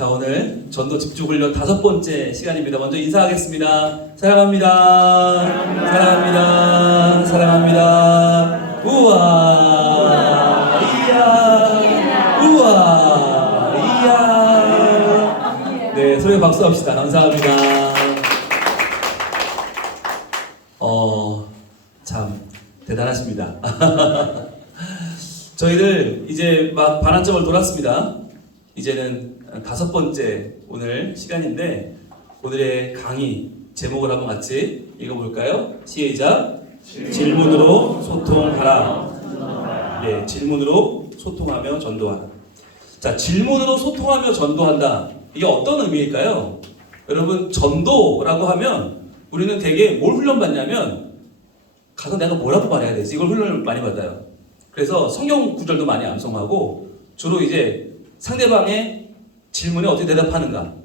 자, 오늘 전도 집중훈련 5번째 시간입니다. 먼저 인사하겠습니다. 사랑합니다. 사랑합니다. 사랑합니다. 우와. 이야. 우와. 이야. 네, 소리 박수 합시다. 감사합니다. 참 대단하십니다. 저희들 이제 막 반환점을 돌았습니다. 이제는 5번째 오늘 시간인데, 오늘의 강의 제목을 한번 같이 읽어볼까요? 시작! 질문으로 소통하라. 네, 질문으로 소통하며 전도하라. 자, 질문으로 소통하며 전도한다. 이게 어떤 의미일까요? 여러분, 전도라고 하면 우리는 되게 뭘 훈련받냐면, 가서 내가 뭐라고 말해야 되지? 이걸 훈련을 많이 받아요. 그래서 성경 구절도 많이 암송하고, 주로 이제 상대방의 질문에 어떻게 대답하는가,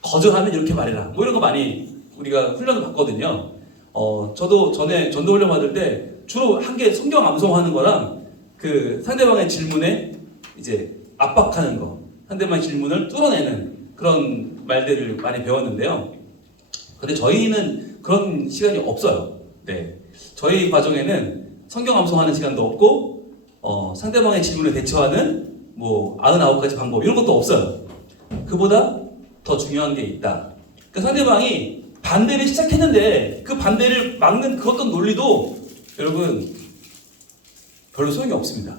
거절하면 이렇게 말해라, 뭐 이런 거 많이 우리가 훈련을 받거든요. 저도 전에 전도 훈련 받을 때 주로 한 게 성경 암송하는 거랑 그 상대방의 질문에 이제 압박하는 거, 상대방의 질문을 뚫어내는 그런 말들을 많이 배웠는데요. 근데 저희는 그런 시간이 없어요. 네, 저희 과정에는 성경 암송하는 시간도 없고, 상대방의 질문에 대처하는 뭐 99가지 방법 이런 것도 없어요. 그보다 더 중요한 게 있다. 그러니까 상대방이 반대를 시작했는데 그 반대를 막는 그 어떤 논리도 여러분 별로 소용이 없습니다.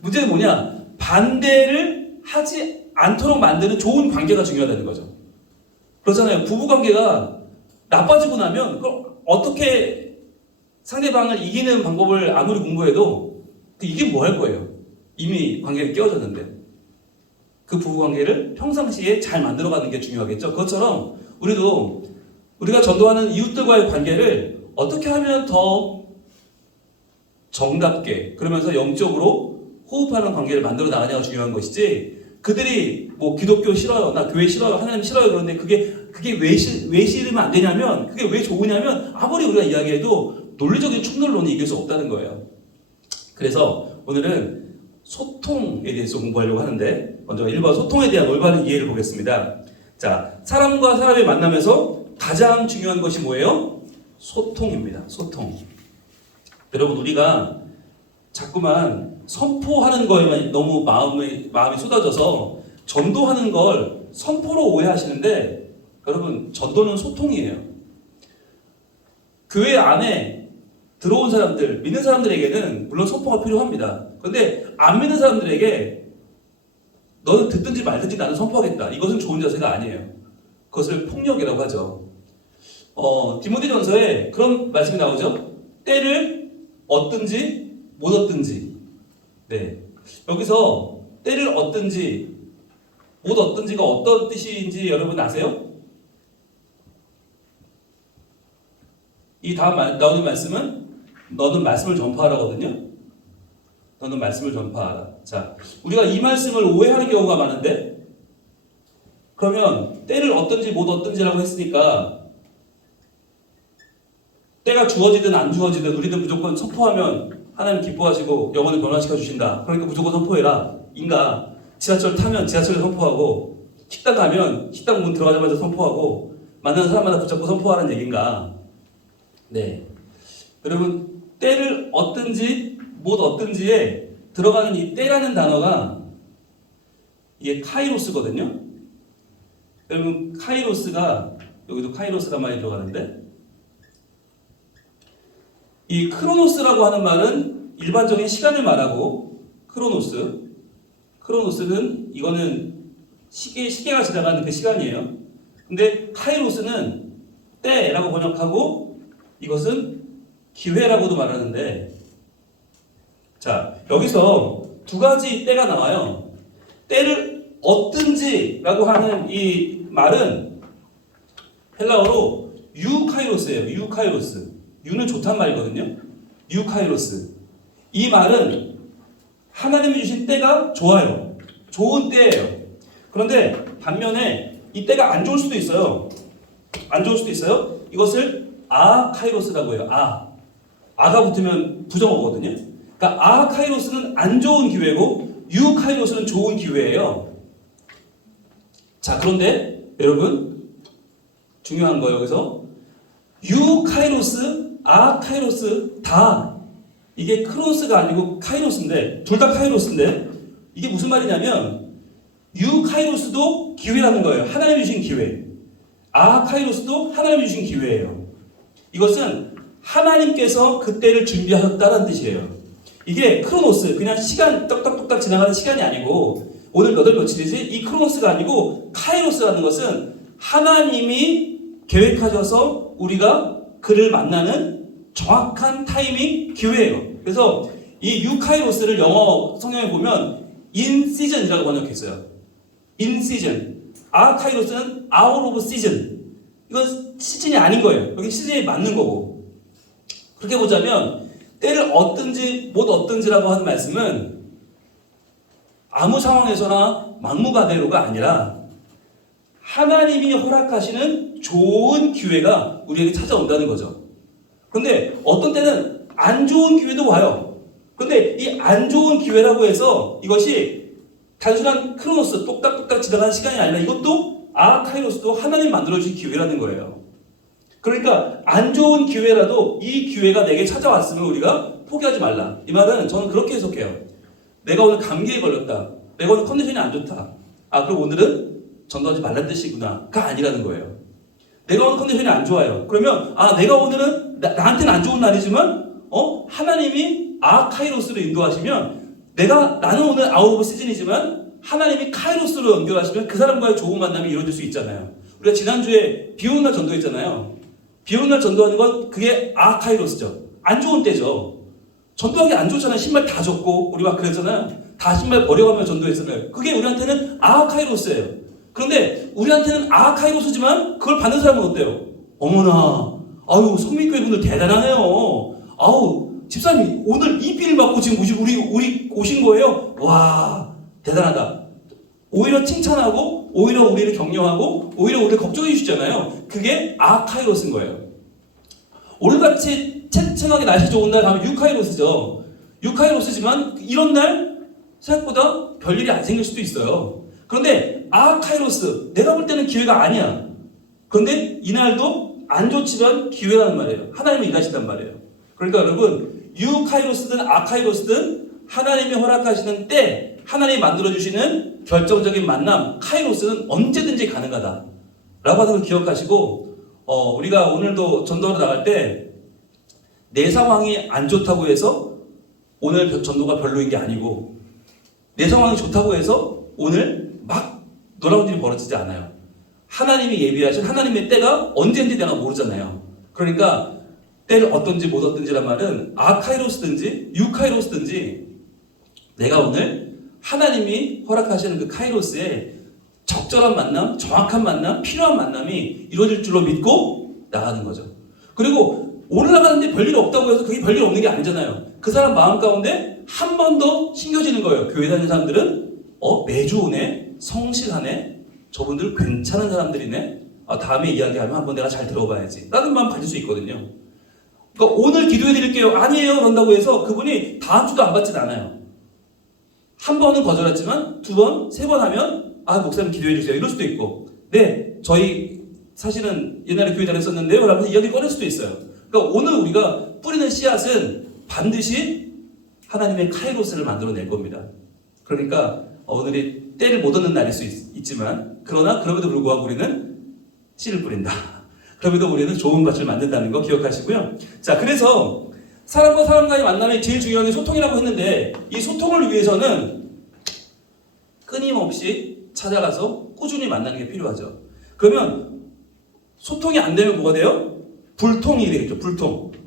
문제는 뭐냐? 반대를 하지 않도록 만드는 좋은 관계가 중요하다는 거죠. 그렇잖아요. 부부관계가 나빠지고 나면 그걸 어떻게 상대방을 이기는 방법을 아무리 공부해도 이게 뭐 할 거예요? 이미 관계가 깨어졌는데. 그 부부관계를 평상시에 잘 만들어가는 게 중요하겠죠. 그것처럼 우리가 전도하는 이웃들과의 관계를 어떻게 하면 더 정답게, 그러면서 영적으로 호흡하는 관계를 만들어 나가냐가 중요한 것이지, 그들이 뭐 기독교 싫어요, 나 교회 싫어요, 하나님 싫어요, 그런데 그게 왜 싫으면 안 되냐면, 그게 왜 좋으냐면, 아무리 우리가 이야기해도 논리적인 충돌론이 이길 수 없다는 거예요. 그래서 오늘은 소통에 대해서 공부하려고 하는데, 먼저 1번 소통에 대한 올바른 이해를 보겠습니다. 자, 사람과 사람의 만남에서 가장 중요한 것이 뭐예요? 소통입니다. 소통. 여러분, 우리가 자꾸만 선포하는 거에만 너무 마음이 쏟아져서 전도하는 걸 선포로 오해하시는데, 여러분, 전도는 소통이에요. 교회 안에 들어온 사람들, 믿는 사람들에게는 물론 선포가 필요합니다. 그런데 안 믿는 사람들에게 너는 듣든지 말든지 나는 선포하겠다, 이것은 좋은 자세가 아니에요. 그것을 폭력이라고 하죠. 디모데전서에 그런 말씀이 나오죠. 때를 얻든지 못 얻든지. 네, 여기서 때를 얻든지 못 얻든지가 어떤 뜻인지 여러분 아세요? 이 다음 나오는 말씀은 너는 말씀을 전파하라거든요. 너는 말씀을 전파하라. 자, 우리가 이 말씀을 오해하는 경우가 많은데, 그러면 때를 얻든지 못 얻든지라고 했으니까 때가 주어지든 안 주어지든 우리는 무조건 선포하면 하나님 기뻐하시고 영혼을 변화시켜 주신다, 그러니까 무조건 선포해라 인가? 지하철 타면 지하철에 선포하고, 식당 가면 식당 문 들어가자마자 선포하고, 만나는 사람마다 붙잡고 선포하라는 얘기인가? 네, 여러분, 때를 얻든지 못 얻든지에 들어가는 이 때라는 단어가 이게 카이로스거든요. 여러분, 카이로스가, 여기도 카이로스란 말이 들어가는데, 이 크로노스라고 하는 말은 일반적인 시간을 말하고, 크로노스는 이거는 시계가 지나가는 그 시간이에요. 근데 카이로스는 때라고 번역하고, 이것은 기회라고도 말하는데, 자, 여기서 두 가지 때가 나와요. 때를 얻든지라고 하는 이 말은 헬라어로 유카이로스예요. 유카이로스. 유는 좋단 말이거든요. 유카이로스. 이 말은 하나님이 주신 때가 좋아요. 좋은 때예요. 그런데 반면에 이 때가 안 좋을 수도 있어요. 안 좋을 수도 있어요. 이것을 아카이로스라고 해요. 아가 붙으면 부정어거든요. 그러니까 아카이로스는 안 좋은 기회고 유카이로스는 좋은 기회예요. 자, 그런데 여러분 중요한 거 여기서 유카이로스, 아카이로스 다 이게 크로스가 아니고 카이로스인데 둘 다 카이로스인데 이게 무슨 말이냐면 유카이로스도 기회라는 거예요. 하나님이 주신 기회. 아카이로스도 하나님이 주신 기회예요. 이것은 하나님께서 그때를 준비하셨다는 뜻이에요. 이게 크로노스, 그냥 시간 똑딱똑딱 지나가는 시간이 아니고 오늘 몇 월 며칠이지? 이 크로노스가 아니고 카이로스라는 것은 하나님이 계획하셔서 우리가 그를 만나는 정확한 타이밍, 기회예요. 그래서 이 유카이로스를 영어 성경에 보면 in season이라고 번역했어요. in season. 아카이로스는 out of season. 이건 시즌이 아닌 거예요. 여기 시즌이 맞는 거고. 그렇게 보자면 때를 얻든지 못 얻든지라고 하는 말씀은 아무 상황에서나 막무가내로가 아니라 하나님이 허락하시는 좋은 기회가 우리에게 찾아온다는 거죠. 그런데 어떤 때는 안 좋은 기회도 와요. 그런데 이 안 좋은 기회라고 해서 이것이 단순한 크로노스, 똑딱똑딱 지나가는 시간이 아니라 이것도 아카이로스도 하나님 만들어주신 기회라는 거예요. 그러니까 안 좋은 기회라도 이 기회가 내게 찾아왔으면 우리가 포기하지 말라. 이 말은 저는 그렇게 해석해요. 내가 오늘 감기에 걸렸다. 내가 오늘 컨디션이 안 좋다. 아, 그럼 오늘은 전도하지 말란 뜻이구나가 아니라는 거예요. 내가 오늘 컨디션이 안 좋아요. 그러면 내가 오늘은 나한테는 안 좋은 날이지만 하나님이 아카이로스로 인도하시면 나는 오늘 아웃 오브 시즌이지만 하나님이 카이로스로 연결하시면 그 사람과의 좋은 만남이 이루어질 수 있잖아요. 우리가 지난주에 비 오는 날 전도했잖아요. 비 오는 날 전도하는 건 그게 아카이로스죠. 안 좋은 때죠. 전도하기 안 좋잖아요. 신발 다 젖고 우리 막 그랬잖아요. 다 신발 버려가며 전도했잖아요. 그게 우리한테는 아카이로스예요. 그런데 우리한테는 아카이로스지만 그걸 받는 사람은 어때요? 어머나, 아유 성민교회 분들 대단하네요. 아우 집사님 오늘 이 비를 받고 지금 우리 오신 거예요? 와 대단하다. 오히려 칭찬하고 오히려 우리를 격려하고 오히려 우리를 걱정해 주시잖아요. 그게 아카이로스인 거예요. 오늘같이 채팅하게 날씨 좋은 날 가면 유카이로스죠. 유카이로스지만 이런 날 생각보다 별일이 안 생길 수도 있어요. 그런데 아카이로스, 내가 볼 때는 기회가 아니야. 그런데 이날도 안 좋지만 기회라는 말이에요. 하나님이 일하신단 말이에요. 그러니까 여러분 유카이로스든 아카이로스든 하나님이 허락하시는 때 하나님이 만들어주시는 결정적인 만남 카이로스는 언제든지 가능하다 라고 하는 걸 기억하시고 우리가 오늘도 전도하러 나갈 때 내 상황이 안 좋다고 해서 오늘 전도가 별로인 게 아니고 내 상황이 좋다고 해서 오늘 막 놀라운 일이 벌어지지 않아요. 하나님이 예비하신 하나님의 때가 언제인지 내가 모르잖아요. 그러니까 때를 얻든지 못 얻든지란 말은 아카이로스든지 유카이로스든지 내가 오늘 하나님이 허락하시는 그 카이로스에 적절한 만남, 정확한 만남, 필요한 만남이 이루어질 줄로 믿고 나가는 거죠. 그리고 올라가는데 별일 없다고 해서 그게 별일 없는 게 아니잖아요. 그 사람 마음 가운데 한 번 더 신겨지는 거예요. 교회 다니는 사람들은 매주 오네, 성실하네, 저분들 괜찮은 사람들이네, 다음에 이야기하면 한번 내가 잘 들어봐야지 라는 마음 가질 수 있거든요. 그러니까 오늘 기도해 드릴게요. 아니에요. 그런다고 해서 그분이 다음 주도 안 받진 않아요. 한 번은 거절했지만 두 번, 세 번 하면 목사님 기도해 주세요. 이럴 수도 있고 네, 저희 사실은 옛날에 교회 다녔었는데요. 라면서 이야기 꺼낼 수도 있어요. 그러니까 오늘 우리가 뿌리는 씨앗은 반드시 하나님의 카이로스를 만들어낼 겁니다. 그러니까 오늘이 때를 못 얻는 날일 수 있지만 그러나 그럼에도 불구하고 우리는 씨를 뿌린다. 그럼에도 우리는 좋은 밭을 만든다는 거 기억하시고요. 자, 그래서 사람과 사람과의 만남이 제일 중요한 게 소통이라고 했는데 이 소통을 위해서는 끊임없이 찾아가서 꾸준히 만나는 게 필요하죠. 그러면 소통이 안 되면 뭐가 돼요? 불통이 되겠죠.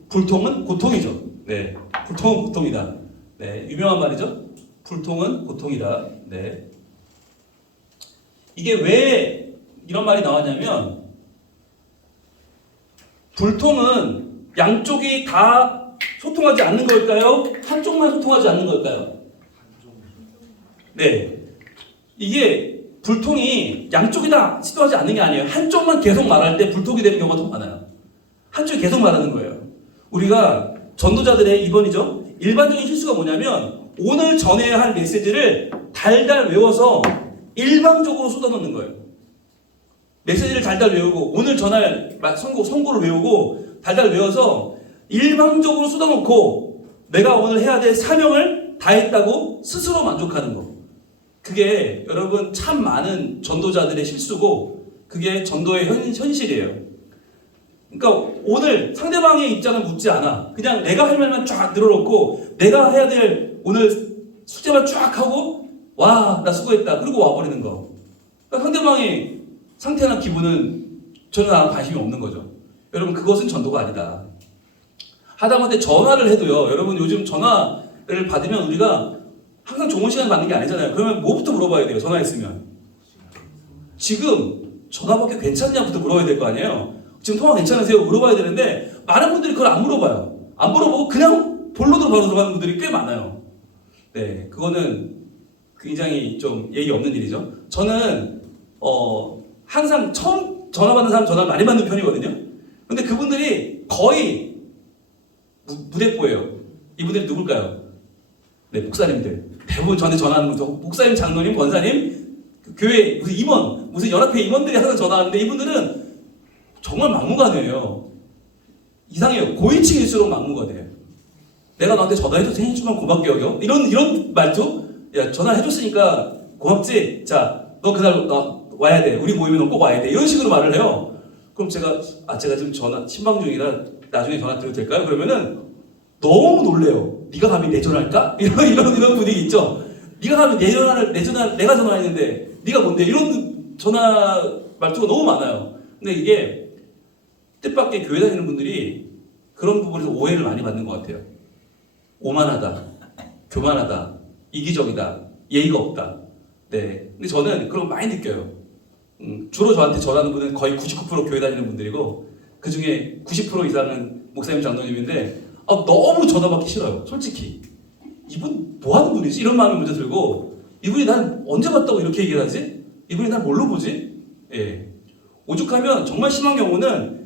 불통은 고통이죠. 네, 불통은 고통이다. 네, 유명한 말이죠. 불통은 고통이다. 네, 이게 왜 이런 말이 나왔냐면 불통은 양쪽이 다 소통하지 않는 걸까요? 한쪽만 소통하지 않는 걸까요? 네, 이게 불통이 양쪽이 다 시도하지 않는 게 아니에요. 한쪽만 계속 말할 때 불통이 되는 경우가 더 많아요. 한쪽이 계속 말하는 거예요. 우리가 전도자들의 2번이죠. 일반적인 실수가 뭐냐면 오늘 전해야 할 메시지를 달달 외워서 일방적으로 쏟아놓는 거예요. 메시지를 달달 외우고 오늘 전할 선고를 외우고 달달 외워서 일방적으로 쏟아놓고 내가 오늘 해야 될 사명을 다했다고 스스로 만족하는 거. 그게 여러분 참 많은 전도자들의 실수고 그게 전도의 현실이에요. 그러니까 오늘 상대방의 입장을 묻지 않아. 그냥 내가 할 말만 쫙 늘어놓고 내가 해야 될 오늘 숙제만 쫙 하고 와, 나 수고했다. 그리고 와버리는 거. 그러니까 상대방의 상태나 기분은 전혀 나랑 관심이 없는 거죠. 여러분 그것은 전도가 아니다. 하다못해 전화를 해도요. 여러분 요즘 전화를 받으면 우리가 항상 좋은 시간 받는 게 아니잖아요. 그러면 뭐부터 물어봐야 돼요? 전화했으면. 지금 전화 받기 괜찮냐부터 물어봐야 될 거 아니에요. 지금 통화 괜찮으세요? 물어봐야 되는데 많은 분들이 그걸 안 물어봐요. 안 물어보고 그냥 본론으로 바로 들어가는 분들이 꽤 많아요. 네, 그거는 굉장히 좀 예의 없는 일이죠. 저는 항상 처음 전화 받는 사람 전화를 많이 받는 편이거든요. 근데 그분들이 거의 무대뽀예요. 이분들이 누굴까요? 네, 목사님들. 대부분 저한테 전화하는 거 목사님, 장로님, 권사님, 교회 무슨 임원, 무슨 연합회 임원들이 항상 전화하는데 이분들은 정말 막무가내예요. 이상해요. 고위층일수록 막무가내예요. 내가 너한테 전화해줘서 해주면 고맙게 여겨? 이런 말투? 야, 전화해줬으니까 고맙지? 자, 너 그날 와야 돼. 우리 모임에 너 꼭 와야 돼. 이런 식으로 말을 해요. 그럼 제가 지금 신방 중이라 나중에 전화 드려도 될까요? 그러면은 너무 놀래요. 네가 감히 내 전화할까? 이런 분위기 있죠. 네가 감히 내 전화 내가 전화했는데 네가 뭔데? 이런 전화 말투가 너무 많아요. 근데 이게 뜻밖의 교회 다니는 분들이 그런 부분에서 오해를 많이 받는 것 같아요. 오만하다, 교만하다, 이기적이다, 예의가 없다. 네. 근데 저는 그런 거 많이 느껴요. 주로 저한테 전하는 분은 거의 99% 교회 다니는 분들이고 그 중에 90% 이상은 목사님, 장로님인데 너무 전화 받기 싫어요. 솔직히. 이분 뭐 하는 분이지? 이런 마음이 먼저 들고 이분이 난 언제 봤다고 이렇게 얘기를 하지? 이분이 난 뭘로 보지? 예. 오죽하면 정말 심한 경우는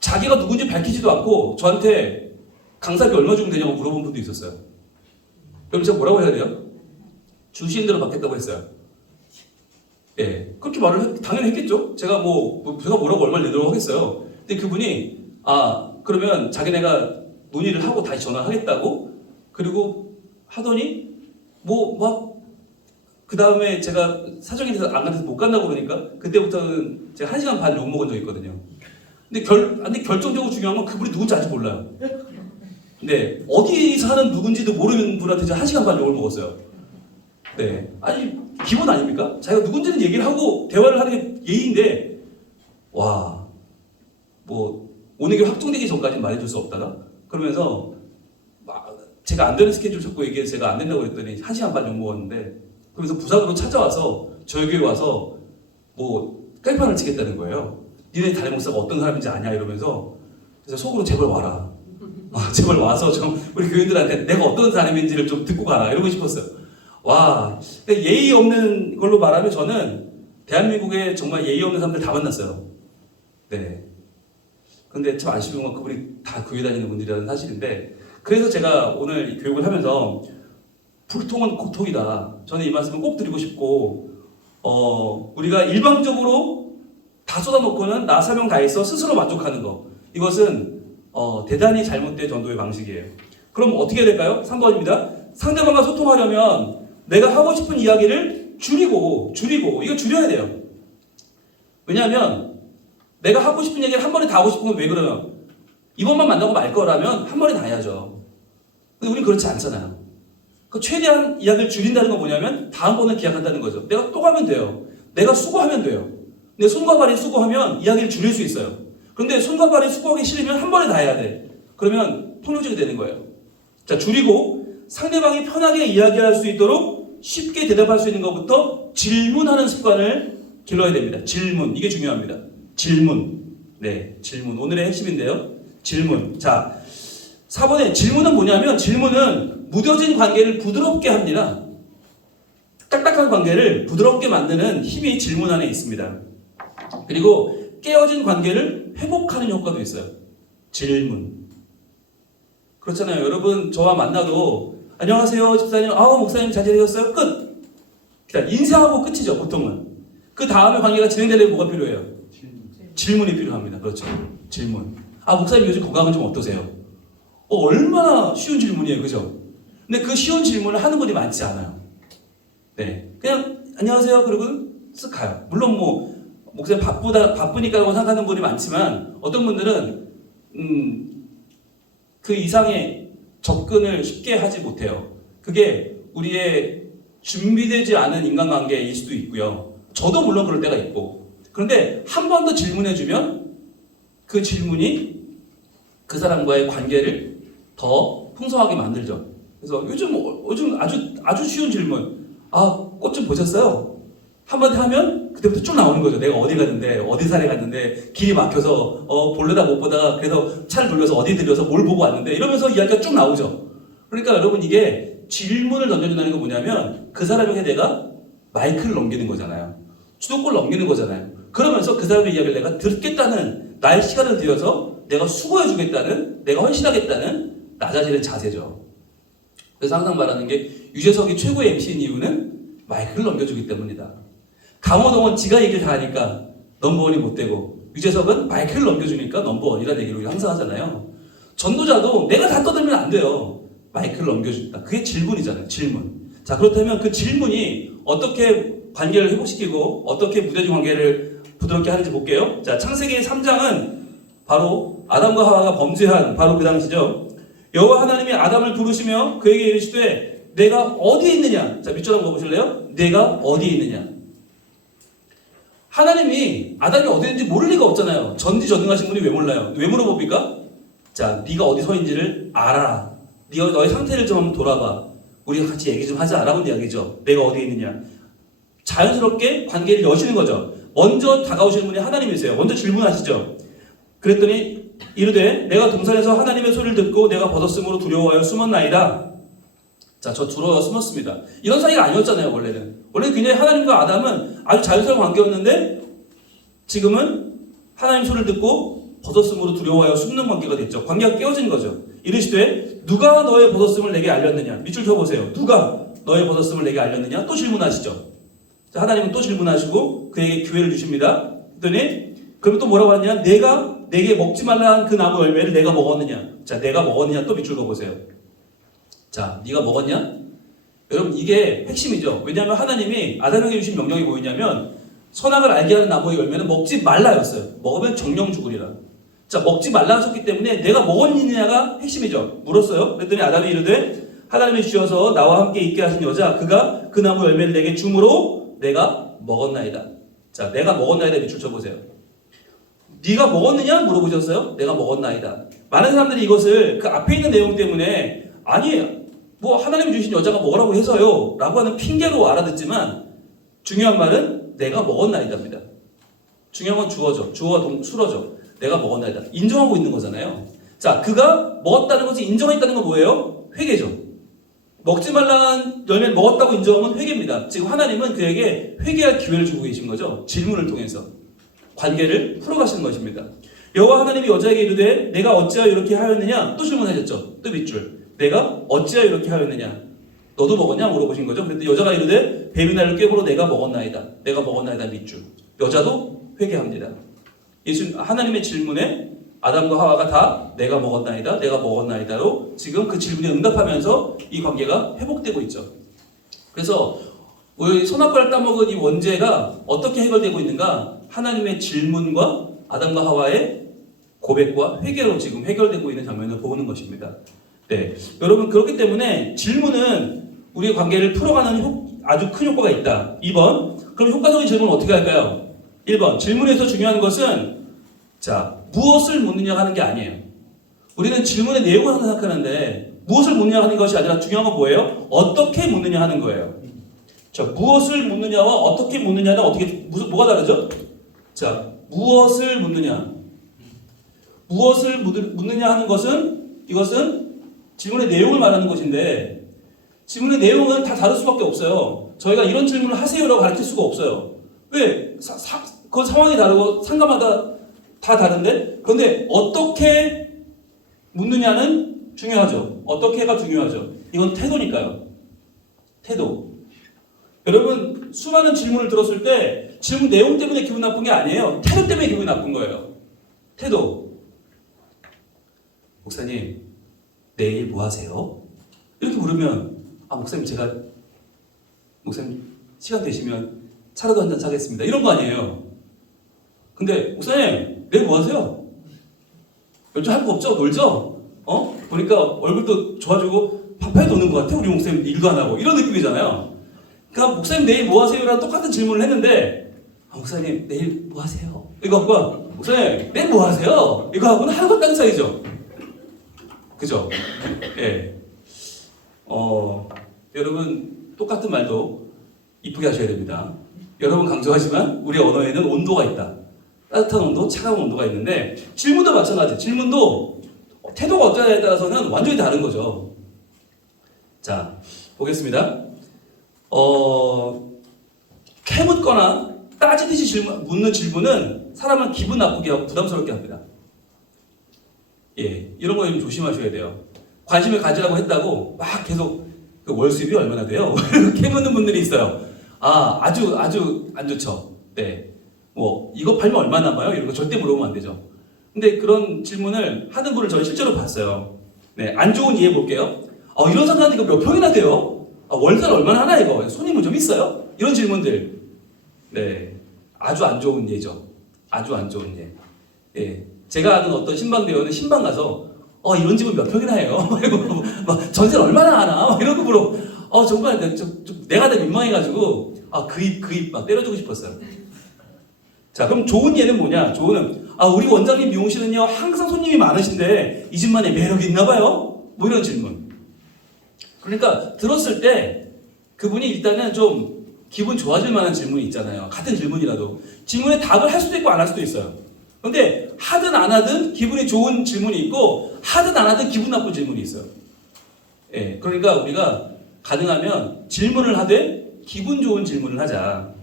자기가 누군지 밝히지도 않고 저한테 강사비 얼마 주면 되냐고 물어본 분도 있었어요. 그럼 제가 뭐라고 해야 돼요? 주시는 대로 받겠다고 했어요. 예, 그렇게 말을 당연히 했겠죠. 제가 제가 뭐라고 얼마를 내도록 하겠어요. 근데 그분이 그러면 자기네가 논의를 하고 다시 전화하겠다고 그리고 하더니 그 다음에 제가 사정이 돼서 안 가서 못 간다고 그러니까 그때부터는 제가 1시간 반 욕 먹은 적이 있거든요. 근데 결정적으로 중요한 건 그분이 누군지 아직 몰라요. 네, 어디서 하는 누군지도 모르는 분한테 제가 1시간 반 욕을 먹었어요. 네, 아니 기본 아닙니까? 자기가 누군지는 얘기를 하고 대화를 하는 게 예의인데 오는 게 확정되기 전까지는 말해줄 수 없다가 그러면서 제가 안 되는 스케줄 자꾸 얘기해서 제가 안 된다고 그랬더니 1시간 반 욕 먹었는데 그러면서 부산으로 찾아와서 저희 교회 와서 깔판을 치겠다는 거예요. 니네 담임 목사가 어떤 사람인지 아냐 이러면서 그래서 속으로 제발 와라. 제발 와서 좀 우리 교인들한테 내가 어떤 사람인지를 좀 듣고 가라 이러고 싶었어요. 근데 예의 없는 걸로 말하면 저는 대한민국에 정말 예의 없는 사람들 다 만났어요. 네. 근데 참 아쉬운 건 그분이 다 교회 다니는 분들이라는 사실인데 그래서 제가 오늘 이 교육을 하면서 불통은 고통이다. 저는 이 말씀을 꼭 드리고 싶고 우리가 일방적으로 다 쏟아놓고는 나 사명 다해서 스스로 만족하는 거 이것은 대단히 잘못된 전도의 방식이에요. 그럼 어떻게 해야 될까요? 3번입니다. 상대방과 소통하려면 내가 하고 싶은 이야기를 줄이고 이거 줄여야 돼요. 왜냐하면 내가 하고 싶은 얘기를 한 번에 다 하고 싶은 건 왜 그러면 이번만 만나고 말 거라면 한 번에 다 해야죠. 근데 우린 그렇지 않잖아요. 최대한 이야기를 줄인다는 건 뭐냐면 다음번을 기약한다는 거죠. 내가 또 가면 돼요. 내가 수고하면 돼요. 근데 손과 발이 수고하면 이야기를 줄일 수 있어요. 그런데 손과 발이 수고하기 싫으면 한 번에 다 해야 돼. 그러면 폭력적이 되는 거예요. 자, 줄이고 상대방이 편하게 이야기할 수 있도록 쉽게 대답할 수 있는 것부터 질문하는 습관을 길러야 됩니다. 질문. 이게 중요합니다. 질문. 네, 질문. 오늘의 핵심인데요. 질문. 자, 4번에 질문은 뭐냐면 질문은 무뎌진 관계를 부드럽게 합니다. 딱딱한 관계를 부드럽게 만드는 힘이 질문 안에 있습니다. 그리고 깨어진 관계를 회복하는 효과도 있어요. 질문. 그렇잖아요. 여러분 저와 만나도 안녕하세요 집사님, 목사님 잘 지내셨어요? 끝. 그냥 인사하고 끝이죠 보통은. 그 다음에 관계가 진행되려면 뭐가 필요해요? 질문이 필요합니다. 그렇죠. 질문. 아, 목사님 요즘 건강은 좀 어떠세요? 얼마나 쉬운 질문이에요. 그죠? 근데 그 쉬운 질문을 하는 분이 많지 않아요. 네. 그냥, 안녕하세요. 그러고 쓱 가요. 물론 목사님 바쁘니까라고 생각하는 분이 많지만, 어떤 분들은, 그 이상의 접근을 쉽게 하지 못해요. 그게 우리의 준비되지 않은 인간관계일 수도 있고요. 저도 물론 그럴 때가 있고. 그런데 한 번 더 질문해주면 그 질문이 그 사람과의 관계를 더 풍성하게 만들죠. 그래서 요즘 아주 쉬운 질문. 아, 꽃 좀 보셨어요? 한마디 하면 그때부터 쭉 나오는 거죠. 내가 어디 갔는데, 어디 산에 갔는데, 길이 막혀서, 볼래다 못 보다가, 그래서 차를 돌려서 어디 들려서 뭘 보고 왔는데, 이러면서 이야기가 쭉 나오죠. 그러니까 여러분, 이게 질문을 던져준다는 건 뭐냐면, 그 사람에게 내가 마이크를 넘기는 거잖아요. 주도권을 넘기는 거잖아요. 그러면서 그 사람의 이야기를 내가 듣겠다는, 나의 시간을 들여서 내가 수고해주겠다는, 내가 헌신하겠다는 낮아지는 자세죠. 그래서 항상 말하는 게, 유재석이 최고의 MC인 이유는 마이크를 넘겨주기 때문이다. 강호동은 지가 얘기를 다 하니까 넘버원이 못 되고, 유재석은 마이크를 넘겨주니까 넘버원이라는 얘기를 항상 하잖아요. 전도자도 내가 다 떠들면 안 돼요. 마이크를 넘겨준다. 그게 질문이잖아요. 질문. 자, 그렇다면 그 질문이 어떻게 관계를 회복시키고 어떻게 무대중 관계를 부드럽게 하는지 볼게요. 자, 창세기 3장은 바로 아담과 하와가 범죄한 바로 그 당시죠. 여호와 하나님이 아담을 부르시며 그에게 이르시되 내가 어디에 있느냐. 자, 밑줄 한번 보실래요? 내가 어디에 있느냐. 하나님이 아담이 어디 있는지 모를 리가 없잖아요. 전지전능하신 분이 왜 몰라요? 왜 물어봅니까? 자, 네가 어디 서 있는지를 알아라. 네가 너의 상태를 좀 한번 돌아봐. 우리가 같이 얘기 좀 하자. 라고 이야기죠. 내가 어디에 있느냐. 자연스럽게 관계를 여시는 거죠. 먼저 다가오시는 분이 하나님이세요. 먼저 질문하시죠. 그랬더니 이르되 내가 동산에서 하나님의 소리를 듣고 내가 벗었으므로 두려워하여 숨었나이다. 자, 저 두려워 숨었습니다. 이런 사이가 아니었잖아요, 원래는. 원래 굉장히 하나님과 아담은 아주 자연스러운 관계였는데 지금은 하나님 소리를 듣고 벗었으므로 두려워하여 숨는 관계가 됐죠. 관계가 깨어진 거죠. 이르시되 누가 너의 벗었음을 내게 알렸느냐. 밑줄 쳐보세요. 누가 너의 벗었음을 내게 알렸느냐. 또 질문하시죠. 자, 하나님은 또 질문하시고 그에게 기회를 주십니다. 그랬더니 그럼 또 뭐라고 하느냐. 내가 내게 먹지 말라 한 그 나무 열매를 내가 먹었느냐. 자, 내가 먹었느냐. 또 밑줄 그어보세요. 자, 네가 먹었냐? 여러분, 이게 핵심이죠. 왜냐하면 하나님이 아담에게 주신 명령이 뭐였냐면 선악을 알게 하는 나무의 열매는 먹지 말라였어요. 먹으면 정령 죽으리라. 자, 먹지 말라 하셨기 때문에 내가 먹었느냐가 핵심이죠. 물었어요. 그랬더니 아담이 이르되 하나님이 주셔서 나와 함께 있게 하신 여자 그가 그 나무 열매를 내게 주므로 내가 먹었나이다. 자, 내가 먹었나이다 밑줄 쳐보세요. 네가 먹었느냐? 물어보셨어요? 내가 먹었나이다. 많은 사람들이 이것을 그 앞에 있는 내용 때문에 아니 하나님이 주신 여자가 먹으라고 해서요 라고 하는 핑계로 알아듣지만 중요한 말은 내가 먹었나이다입니다. 중요한 건 주어와 수어죠. 내가 먹었나이다. 인정하고 있는 거잖아요. 자, 그가 먹었다는 것을 인정했다는 건 뭐예요? 회개죠. 먹지 말라는 열매를 먹었다고 인정하면 회개입니다. 지금 하나님은 그에게 회개할 기회를 주고 계신 거죠. 질문을 통해서 관계를 풀어가시는 것입니다. 여호와 하나님이 여자에게 이르되 내가 어찌하여 이렇게 하였느냐. 또 질문하셨죠. 또 밑줄. 내가 어찌하여 이렇게 하였느냐. 너도 먹었냐? 물어보신 거죠. 그런데 여자가 이르되 뱀이 나를 꾀고로 내가 먹었나이다. 내가 먹었나이다 밑줄. 여자도 회개합니다. 예수 하나님의 질문에 아담과 하와가 다 내가 먹었나이다. 내가 먹었나이다로 지금 그 질문에 응답하면서 이 관계가 회복되고 있죠. 그래서 우리 선악과를 따먹은 이 원죄가 어떻게 해결되고 있는가? 하나님의 질문과 아담과 하와의 고백과 회개로 지금 해결되고 있는 장면을 보는 것입니다. 네, 여러분 그렇기 때문에 질문은 우리의 관계를 풀어가는 아주 큰 효과가 있다. 2번, 그럼 효과적인 질문은 어떻게 할까요? 1번, 질문에서 중요한 것은 자, 무엇을 묻느냐 하는 게 아니에요. 우리는 질문의 내용을 항상 생각하는데 무엇을 묻느냐 하는 것이 아니라 중요한 건 뭐예요? 어떻게 묻느냐 하는 거예요. 자, 무엇을 묻느냐와 어떻게 묻느냐는 뭐가 다르죠? 자, 무엇을 묻느냐. 무엇을 묻느냐 하는 것은 이것은 질문의 내용을 말하는 것인데 질문의 내용은 다 다를 수밖에 없어요. 저희가 이런 질문을 하세요라고 가르칠 수가 없어요. 왜? 그 상황이 다르고 상가마다 다 다른데 그런데 어떻게 묻느냐는 중요하죠. 어떻게가 중요하죠. 이건 태도니까요. 태도. 여러분 수많은 질문을 들었을 때 질문 내용 때문에 기분 나쁜 게 아니에요. 태도 때문에 기분 나쁜 거예요. 태도. 목사님 내일 뭐 하세요? 이렇게 물으면 목사님 목사님 시간 되시면 차라도 한잔 사겠습니다. 이런 거 아니에요. 근데 목사님 내일 뭐 하세요? 요즘 할 거 없죠? 놀죠? 보니까 얼굴도 좋아지고 파파에 도는 것 같아. 우리 목사님 일도 안 하고 이런 느낌이잖아요. 그러니까 목사님 내일 뭐 하세요? 라는 똑같은 질문을 했는데 목사님 내일 뭐 하세요? 이거 하고 목사님 내일 뭐 하세요? 이거 하고는 하나도 딴 사이죠. 그죠? 예. 여러분 똑같은 말도 이쁘게 하셔야 됩니다. 여러분 강조하지만 우리 언어에는 온도가 있다. 따뜻한 온도, 차가운 온도가 있는데 질문도 마찬가지. 질문도 태도가 어떠냐에 따라서는 완전히 다른 거죠. 자, 보겠습니다. 캐묻거나 따지듯이 묻는 질문은 사람을 기분 나쁘게 하고 부담스럽게 합니다. 예, 이런 거 좀 조심하셔야 돼요. 관심을 가지라고 했다고 막 계속 그 월 수입이 얼마나 돼요? 이렇게 묻는 분들이 있어요. 아주 안 좋죠. 네, 뭐 이거 팔면 얼마 남아요? 이런 거 절대 물어보면 안 되죠. 근데 그런 질문을 하는 분을 저는 실제로 봤어요. 네, 안 좋은 이해 볼게요. 이런 상가인데 이거 몇 평이나 돼요? 월세 얼마나 하나 이거? 손님은 좀 있어요? 이런 질문들. 네, 아주 안 좋은 예죠. 아주 안 좋은 예. 예, 제가 아는 어떤 신방대원은 신방 가서 이런 집은 몇 평이나 해요? 막 전세를 얼마나 하나? 이런 거 물어. 정말 내가 다 민망해가지고 그 입 막 때려주고 싶었어요. 자, 그럼 좋은 예는 뭐냐? 좋은 우리 원장님 미용실은요 항상 손님이 많으신데 이 집만의 매력이 있나 봐요? 뭐 이런 질문. 그러니까 들었을 때 그분이 일단은 좀 기분 좋아질 만한 질문이 있잖아요. 같은 질문이라도 질문에 답을 할 수도 있고 안 할 수도 있어요. 근데 하든 안 하든 기분이 좋은 질문이 있고 하든 안 하든 기분 나쁜 질문이 있어요. 예, 그러니까 우리가 가능하면 질문을 하되 기분 좋은 질문을 하자.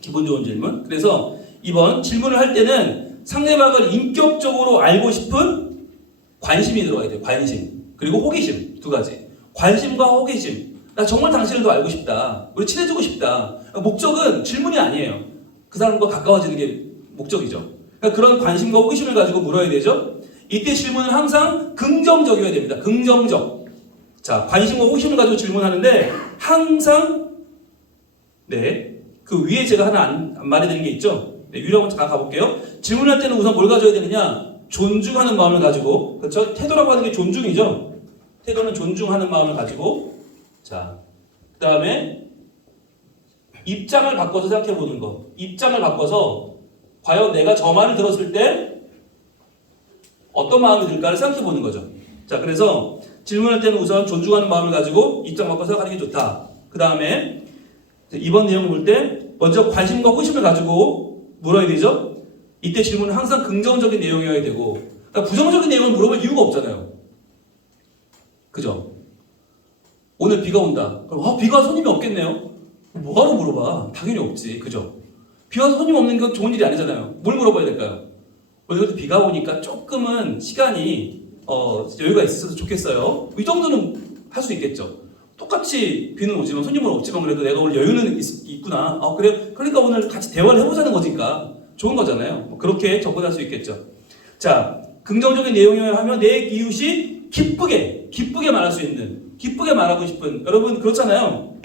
기분 좋은 질문. 그래서 이번 질문을 할 때는 상대방을 인격적으로 알고 싶은 관심이 들어가야 돼요. 관심. 그리고 호기심. 두 가지. 관심과 호기심. 나 정말 당신을 더 알고 싶다. 우리 친해지고 싶다. 목적은 질문이 아니에요. 그 사람과 가까워지는 게 목적이죠. 그러니까 그런 관심과 호기심을 가지고 물어야 되죠. 이때 질문은 항상 긍정적이어야 됩니다. 긍정적. 자, 관심과 호기심을 가지고 질문하는데 항상 그 위에 제가 하나 안 말해드린 게 있죠. 위로 한번 잠깐 가볼게요. 질문할 때는 우선 뭘 가져야 되느냐? 존중하는 마음을 가지고, 그렇죠? 태도라고 하는 게 존중이죠. 태도는 존중하는 마음을 가지고, 자, 그 다음에 입장을 바꿔서 생각해 보는 거. 입장을 바꿔서 과연 내가 저 말을 들었을 때 어떤 마음이 들까를 생각해 보는 거죠. 자, 그래서 질문할 때는 우선 존중하는 마음을 가지고 입장 바꿔서 생각하는 게 좋다. 그 다음에 이번 내용을 볼 때 먼저 관심과 호기심을 가지고 물어야 되죠. 이때 질문은 항상 긍정적인 내용이어야 되고, 그러니까 부정적인 내용을 물어볼 이유가 없잖아요. 그죠? 오늘 비가 온다. 그럼 비가 와서 손님이 없겠네요. 뭐하러 물어봐? 당연히 없지. 그죠? 비 와서 손님 없는 건 좋은 일이 아니잖아요. 뭘 물어봐야 될까요? 오늘 비가 오니까 조금은 시간이 여유가 있어서 좋겠어요. 이 정도는 할 수 있겠죠. 똑같이 비는 오지만 손님은 없지만 그래도 내가 오늘 여유는 있구나. 그래. 그러니까 오늘 같이 대화를 해보자는 거니까 좋은 거잖아요. 그렇게 접근할 수 있겠죠. 자, 긍정적인 내용이어야 하면 내 이웃이 기쁘게 말할 수 있는, 기쁘게 말하고 싶은. 여러분 그렇잖아요.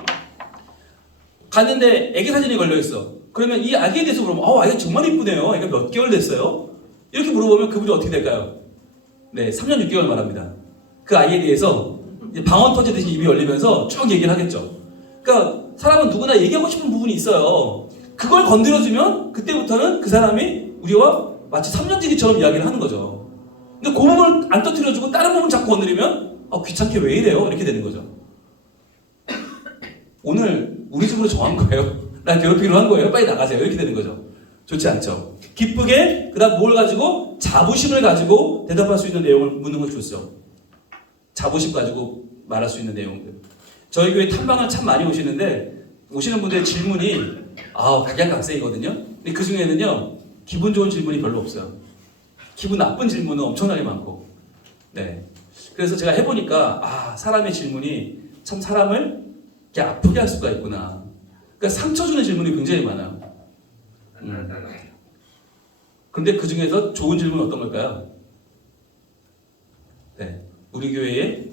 갔는데 애기 사진이 걸려 있어. 그러면 이 아기에 대해서 물어보면 아기가 정말 이쁘네요. 애가 몇 개월 됐어요? 이렇게 물어보면 그분이 어떻게 될까요? 네, 3년 6개월 말합니다. 그 아이에 대해서 이제 방언 터지듯이 입이 열리면서 쭉 얘기를 하겠죠. 그러니까 사람은 누구나 얘기하고 싶은 부분이 있어요. 그걸 건드려주면 그때부터는 그 사람이 우리와 마치 3년지기처럼 이야기를 하는 거죠. 근데 그 부분을 안 터뜨려주고 다른 부분 자꾸 건드리면 귀찮게 왜 이래요? 이렇게 되는 거죠. 오늘 우리 집으로 정한 거예요. 날 괴롭히기로 한 거예요. 빨리 나가세요. 이렇게 되는 거죠. 좋지 않죠. 기쁘게 그다음 뭘 가지고 자부심을 가지고 대답할 수 있는 내용을 묻는 것이 좋죠. 자부심 가지고 말할 수 있는 내용들. 저희 교회 탐방을 참 많이 오시는데 오시는 분들의 질문이 각양각색이거든요. 근데 그 중에는요 기분 좋은 질문이 별로 없어요. 기분 나쁜 질문은 엄청나게 많고. 네. 그래서 제가 해보니까 사람의 질문이 참 사람을 이렇게 아프게 할 수가 있구나. 그러니까 상처 주는 질문이 굉장히 많아요. 근데 그 중에서 좋은 질문은 어떤 걸까요? 네, 우리 교회의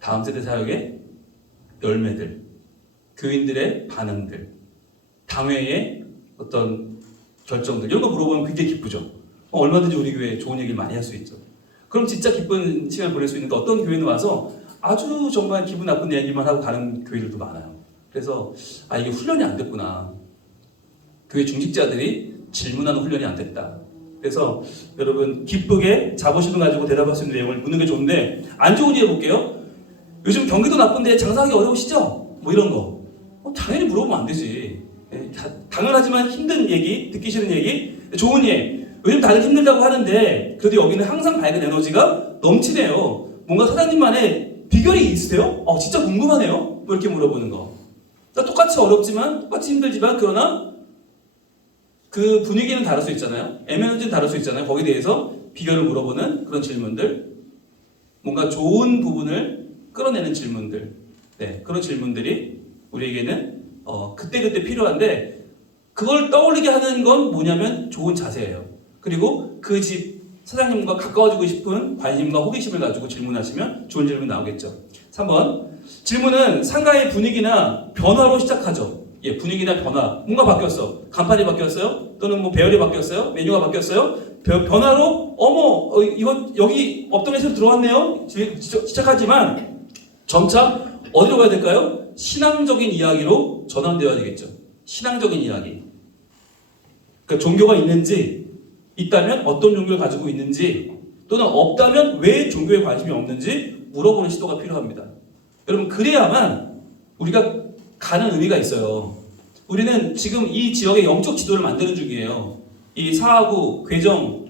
다음 세대 사역의 열매들, 교인들의 반응들, 당회의 어떤 결정들, 이런 거 물어보면 굉장히 기쁘죠. 얼마든지 우리 교회에 좋은 얘기를 많이 할 수 있죠. 그럼 진짜 기쁜 시간을 보낼 수 있는데 어떤 교회는 와서 아주 정말 기분 나쁜 얘기만 하고 가는 교회들도 많아요. 그래서 이게 훈련이 안 됐구나. 교회 중직자들이 질문하는 훈련이 안 됐다. 그래서 여러분 기쁘게 자부심을 가지고 대답할 수 있는 내용을 묻는 게 좋은데 안 좋은 예 볼게요. 요즘 경기도 나쁜데 장사하기 어려우시죠? 뭐 이런 거. 당연히 물어보면 안 되지. 당연하지만 힘든 얘기, 듣기 싫은 얘기, 좋은 예. 요즘 다들 힘들다고 하는데 그래도 여기는 항상 밝은 에너지가 넘치네요. 뭔가 사장님만의 비결이 있으세요? 진짜 궁금하네요. 뭐 이렇게 물어보는 거. 똑같이 어렵지만 똑같이 힘들지만 그러나 그 분위기는 다를 수 있잖아요. 에너지는 다를 수 있잖아요. 거기에 대해서 비결을 물어보는 그런 질문들, 뭔가 좋은 부분을 끌어내는 질문들, 네, 그런 질문들이 우리에게는 그때그때 필요한데 그걸 떠올리게 하는 건 뭐냐면 좋은 자세예요. 그리고 그 집 사장님과 가까워지고 싶은 관심과 호기심을 가지고 질문하시면 좋은 질문 나오겠죠. 3번 질문은 상가의 분위기나 변화로 시작하죠. 예, 분위기나 변화. 뭔가 바뀌었어. 간판이 바뀌었어요? 또는 뭐 배열이 바뀌었어요? 메뉴가 바뀌었어요? 변화로 이거 여기 업동에 새로 들어왔네요. 시작하지만 점차 어디로 가야 될까요? 신앙적인 이야기로 전환되어야 되겠죠. 신앙적인 이야기. 그러니까 종교가 있는지, 있다면 어떤 종교를 가지고 있는지, 또는 없다면 왜 종교에 관심이 없는지 물어보는 시도가 필요합니다. 여러분 그래야만 우리가 가는 의미가 있어요. 우리는 지금 이 지역의 영적 지도를 만드는 중이에요. 이 사하구, 괴정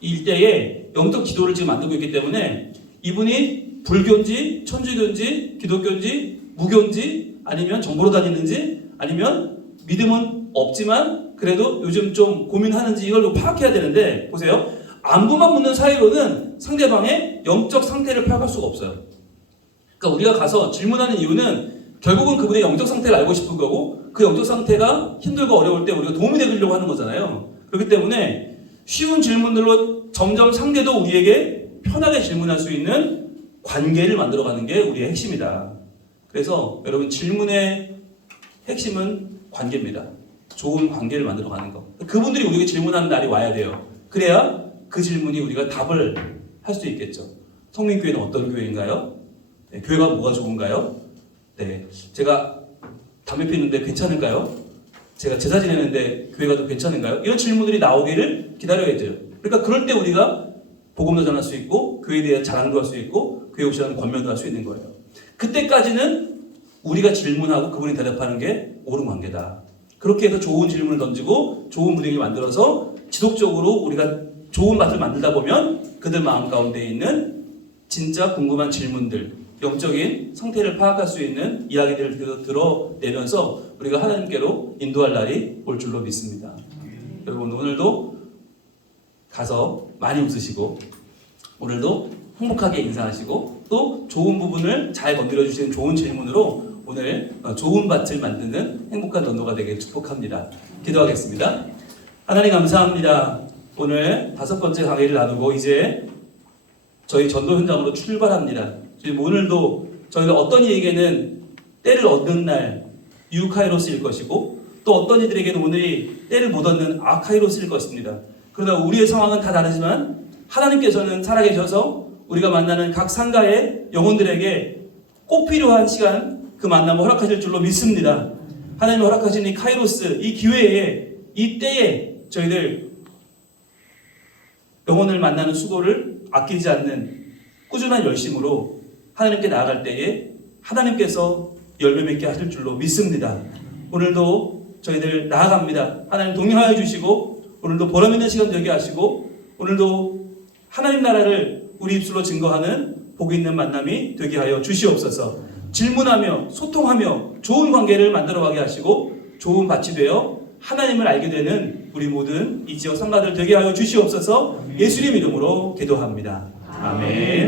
일대에 영적 지도를 지금 만들고 있기 때문에 이분이 불교인지, 천주교인지, 기독교인지, 무교인지, 아니면 정보로 다니는지, 아니면 믿음은 없지만 그래도 요즘 좀 고민하는지 이걸 파악해야 되는데 보세요. 안부만 묻는 사이로는 상대방의 영적 상태를 파악할 수가 없어요. 그러니까 우리가 가서 질문하는 이유는 결국은 그분의 영적 상태를 알고 싶은 거고 그 영적 상태가 힘들고 어려울 때 우리가 도움이 되려고 하는 거잖아요. 그렇기 때문에 쉬운 질문들로 점점 상대도 우리에게 편하게 질문할 수 있는 관계를 만들어가는 게 우리의 핵심이다. 그래서 여러분 질문의 핵심은 관계입니다. 좋은 관계를 만들어가는 거. 그분들이 우리에게 질문하는 날이 와야 돼요. 그래야 그 질문이 우리가 답을 할 수 있겠죠. 성민교회는 어떤 교회인가요? 네, 교회가 뭐가 좋은가요? 네, 제가 담배 피우는데 괜찮을까요? 제가 제사 지내는데 교회가 더 괜찮은가요? 이런 질문들이 나오기를 기다려야죠. 그러니까 그럴 때 우리가 복음도 전할 수 있고 교회에 대한 자랑도 할 수 있고 교회 오시라는 권면도 할 수 있는 거예요. 그때까지는 우리가 질문하고 그분이 대답하는 게 옳은 관계다. 그렇게 해서 좋은 질문을 던지고 좋은 분위기를 만들어서 지속적으로 우리가 좋은 맛을 만들다 보면 그들 마음 가운데 있는 진짜 궁금한 질문들, 영적인 상태를 파악할 수 있는 이야기들을 들어내면서 우리가 하나님께로 인도할 날이 올 줄로 믿습니다. 여러분 오늘도 가서 많이 웃으시고 오늘도 행복하게 인사하시고 또 좋은 부분을 잘 건드려 주시는 좋은 질문으로 오늘 좋은 밭을 만드는 행복한 전도가 되길 축복합니다. 기도하겠습니다. 하나님 감사합니다. 오늘 5번째 강의를 나누고 이제 저희 전도 현장으로 출발합니다. 지금 오늘도 저희가 어떤 이에게는 때를 얻는 날 유카이로스일 것이고 또 어떤 이들에게는 오늘이 때를 못 얻는 아카이로스일 것입니다. 그러나 우리의 상황은 다 다르지만 하나님께서는 살아계셔서 우리가 만나는 각 상가의 영혼들에게 꼭 필요한 시간 그 만남을 허락하실 줄로 믿습니다. 하나님이 허락하신 이 카이로스, 이 기회에, 이 때에 저희들 영혼을 만나는 수고를 아끼지 않는 꾸준한 열심으로 하나님께 나아갈 때에 하나님께서 열매 맺게 하실 줄로 믿습니다. 오늘도 저희들 나아갑니다. 하나님 동행하여 주시고 오늘도 보람 있는 시간 되게 하시고 오늘도 하나님 나라를 우리 입술로 증거하는 복 있는 만남이 되게 하여 주시옵소서. 질문하며 소통하며 좋은 관계를 만들어가게 하시고 좋은 밭이 되어 하나님을 알게 되는 우리 모든 이 지역 상가들 되게 하여 주시옵소서. 예수님 이름으로 기도합니다. 아멘.